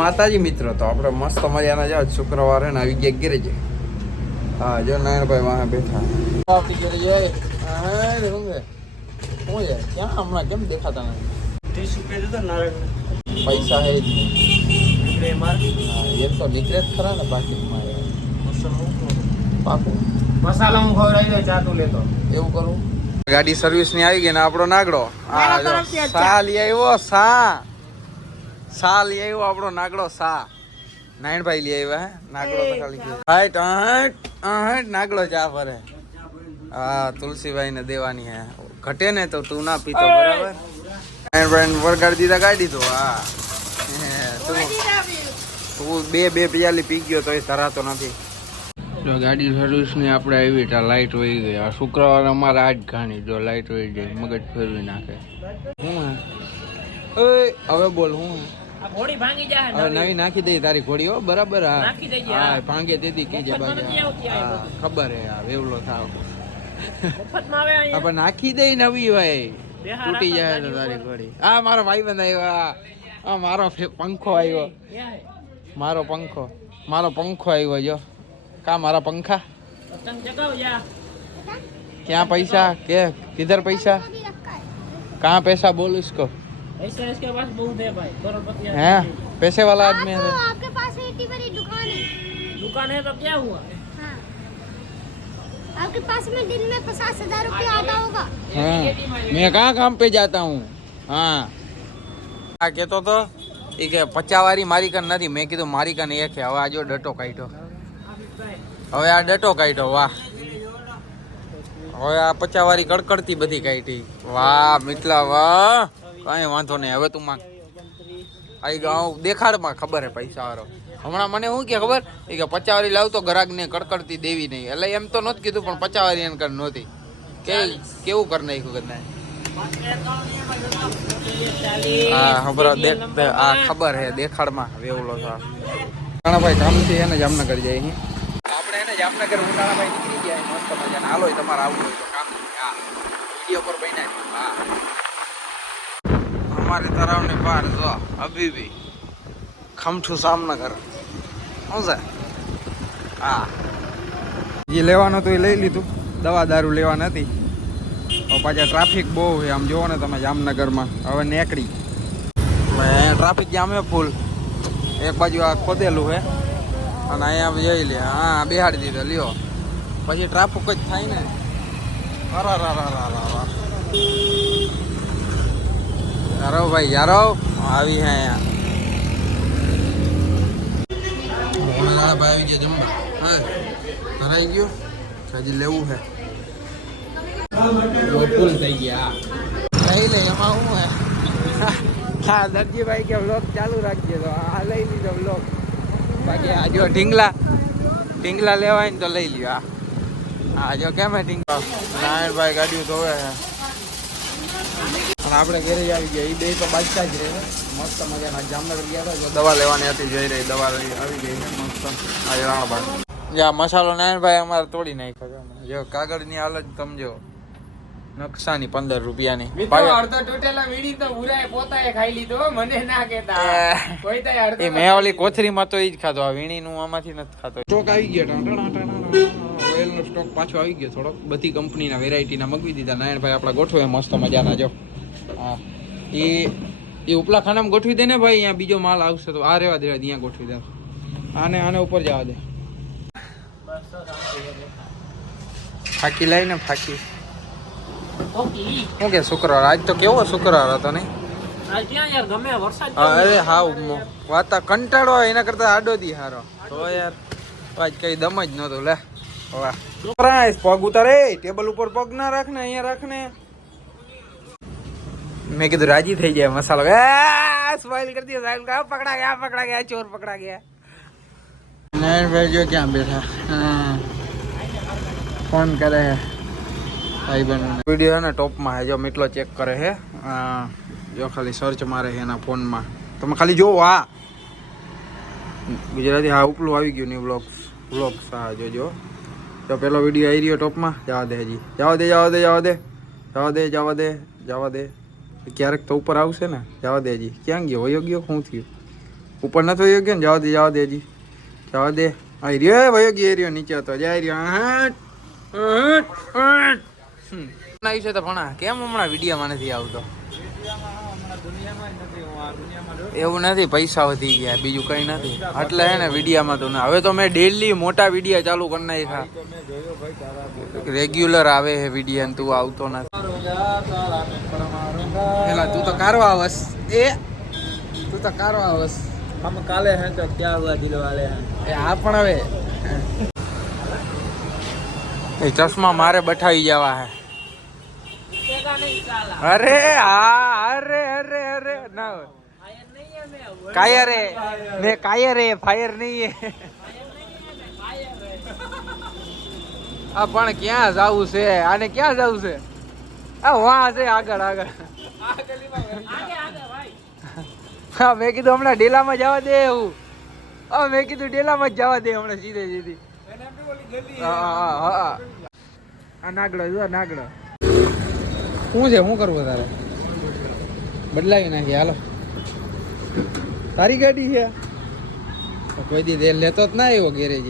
માતાજી મિત્રો, તો આપણે મસ્ત મજાના જાવ શુક્રવારે ને આવી ગયા ગેરેજ. હા જો નારાયણભાઈ વાહ બેઠા આપણી ગેરેજ. હા શું છે ક્યાં હમણાં કેમ દેખાતા નથી? 30 રૂપિયા નારાયણ પૈસા હે જ નહીં. એમ તો નીકળે જ ખરા ને. બાકી મારે પાકું મસાલા હું ખવડાવી દે ચાતું લેતો એવું કરું. ગાડી સર્વિસ ની આવી ગઈ ને આપણો નાગડો સા લઈ આવ્યો. સા લઈ આવ્યો આપણો નાગડો. સા નારાયણભાઈ લઈ આવ્યા. હે નાગડો તો ખાલી નાગડો ચા ભરે. હા તુલસીભાઈ ને દેવાની હે. ઘટે ને તો તું ના પીતો બરાબર. નારાયણભાઈ વરગાડી દીધા ગાડી તો. હા તું બે પિયાલી પી ગયો તો એ ધરાતો નથી. જો ગાડી સર્વિસ ની આપણે આવી ત્યાં લાઈટ વહી ગઈ. આ શુક્રવારે અમારે આજ ઘાણી જો લાઈટ વહી જાય મગજ ફેરવી નાખે. હું હવે બોલ હું ઘોડી ભાંગી જાય. હવે નવી નાખી દઈ તારી ઘોડી હો બરાબર. હા ભાંગે તેથી કીજે બાજુ. હા ખબર હે આ વેવલો થાવ આપણે નાખી દઈ નવી હોય તૂટી જાય તો તારી ઘોડી. હા મારો ભાઈ બંધ આવ્યો. હા મારો પંખો આવ્યો. મારો પંખો આવ્યો જો. का मारा पंखा क्या पैसा क्या किधर पैसा कहाँ पैसा बोल इसको. पैसा इसके पास बहुत है भाई. करोड़पति है पैसे वाला आदमी है. आपके पास इतनी बड़ी दुकान है तो क्या हुआ. हाँ. आपके पास में दिन में 50,000 रुपया आता होगा. हाँ. मैं कहाँ काम पे जाता हूँ. हाँ कहतो तो એ કે 50 વાળી મારી કન નથી. મેં કીધું મારી કન એક છે. હવે આ જો ડટો કાઢ્યો. હવે આ ડટો કાઢ્યો. વાહ હવે આ 50 વાળી કડકડતી બધી કાઢી. વાહ મિટલા વાહ કઈ વાંધો નહીં. હવે તું માંગ આવી ગાઉ દેખાડમાં ખબર હે પૈસા વાળો. હમણાં મને શું કે ખબર એ કે 50 વાળી લાવ તો ગરાગ ને કડકડતી દેવી નહીં. એટલે એમ તો નહોતું કીધું પણ 50 વાળી એમ કર નહોતી. કેવું કરી નાખ્યું કદાચ. હા ખબર આ ખબર હે દેખાડમાં વેવલો છે. ઉનાળાભાઈ કામથી એને જામનગર જાય. આપણે એને જામનગર ઉનાળાભાઈ નીકળી ગયા મસ્ત મજાના. હાલો તમારે આવવું હોય તો કામ. હા વિડીયો પર બન્યા. હા અમારે તરાવની બહાર જો હબીબી ખમઠું જામનગર શું છે. હા જે લેવાનું હતું એ લઈ લીધું. દવા દારૂ લેવા નથી. પાછા ટ્રાફિક બહુ છે આમ જોવો ને તમે જામનગરમાં. હવે નીકળી ટ્રાફિક જામ હે ફૂલ. એક બાજુ આ ખોદેલું હે અને અહીંયા જઈ લે. હા બેહાડી દીધો લ્યો. પછી ટ્રાફિક જ થાય ને. યારો ભાઈ યારો આવી હે અહીંયા ભાઈ આવી ગયા જમવા. હા ભરાઈ ગયો હજી લેવું છે. ફૂલ થઈ ગયા લઈ લે. એમાં શું હે. હા દરજીભાઈ કે વ્લોગ ચાલુ રાખજે તો આ લઈ લીધો વ્લોગ. બાકી આ જો ઢીંગલા લેવાય ને તો લઈ લ્યો. હા જો કેમ હે ઢીંગલા. નારાયણભાઈ ગાડીઓ ધોવે છે અને આપણે ઘરે આવી ગયા. એ બે તો બાદશાહ જ રહે. મસ્ત મજાના જામનગર ગયા હતા. જો દવા લેવાની હતી જઈ રહી. દવા લઈ આવી ગઈ મસ્ત. આ રાણાભાઈ જ્યાં મસાલો નારાયણભાઈ અમારે તોડી નાખ્યો. જો કાગળની હાલત સમજો. નકશાની 15 રૂપિયાની. અડધો તૂટેલા વીડી તો ઉરાય પોતાએ ખાઈ લીધો. મને ના કેતા કોઈ તાય અડધો. એ મેં ઓલી કોથરીમાં તો ઈ જ ખાધો. આ વીણીનું આમાંથી નથી ખાતો. સ્ટોક આવી ગયો. ઓઇલનો સ્ટોક પાછો આવી ગયો થોડોક. બધી કંપનીના વેરાયટીના મગવી દીધા. નારાયણભાઈ આપણા ગોઠવે મસ્ત મજાના. જો હા એ ઉપલા ખાનામાં ગોઠવી દે ને ભાઈ. અહીંયા બીજો માલ આવશે તો આ રેવા દે. અહીંયા ગોઠવી દે. આને ઉપર જવા દે. ફાકી લાવી ને ફાકી. શું કે શુક્રવાર આજ તો કેવો શુક્રવાર હતો નહીં. અરે હાવ વાતા કંટાળો એના કરતા આડો દી હારો તો યાર. આજ કઈ દમ જ નતો. લે વાહ પગ ઉતારે. ટેબલ ઉપર પગ ના રાખ ને અહીંયા રાખ ને. મેં કીધું રાજી થઈ જાય મસાલો. સ્માઈલ કરતી પકડા ગયા ચોર પકડા ગયા. નારાયણભાઈ જો ક્યાં બેઠા ફોન કરે ભાઈ બહેન. વિડીયો હે ને ટોપમાં હે. જો મીટલો ચેક કરે હે. જો ખાલી સર્ચ મારે છે એના ફોનમાં. તમે ખાલી જોવો. હા ગુજરાતી. હા ઉપલું આવી ગયું ન્યુ વ્લોગ્સ. હા જોજો. તો પેલો વિડીયો આવી રહ્યો ટોપમાં. જવા દે હજી. જવા દે ક્યારેક તો ઉપર આવશે ને. જવા દે હજી. ક્યાં ગયો વયો ગયો શું થયું. ઉપર નથી વયો ગયો ને? જવા દે હજી જવા દે. આ રહ્યો વયો ગયો રહ્યો નીચે હતો જાય રહ્યો. છે તો પણ કેમ હમણાં વિડીયોમાં નથી આવતો? એવું નથી, પૈસા વધી ગયા, બીજું કઈ નથી. એટલે હે ને વિડીયામાં તો ના. હવે તો મેં ડેલી મોટા વિડીયા ચાલુ કરી નાખ્યા, રેગ્યુલર આવે છે વિડીયો ને તું આવતો નથી. પેલા તું તો કારવા આવસ, તું તો કારવા આવસ. हम काले हैं तो क्या हुआ दिल वाले हैं. આ પણ હવે એ ચશ્મા મારે બઠાવી જવા હે. અરે ના કાયર હે, મેં કાયર હે, ફાયર નહીં હે. આ પણ ક્યાં જાવું છે? આને ક્યાં જાવું છે? આ વાહ છે આગળ. હા મેં કીધું હમણાં ડેલામાં જવા દે એવું. હા મેં કીધું ડેલામાં જ જવા દે હમણાં સીધી. હા આ નાગડો જો નાગડો. શું છે? શું કરવું તારે? બદલાવી નાખી હાલો. તારી ગાડી છે કોઈ દી લેતો જ ના આવ્યો ગેરેજ.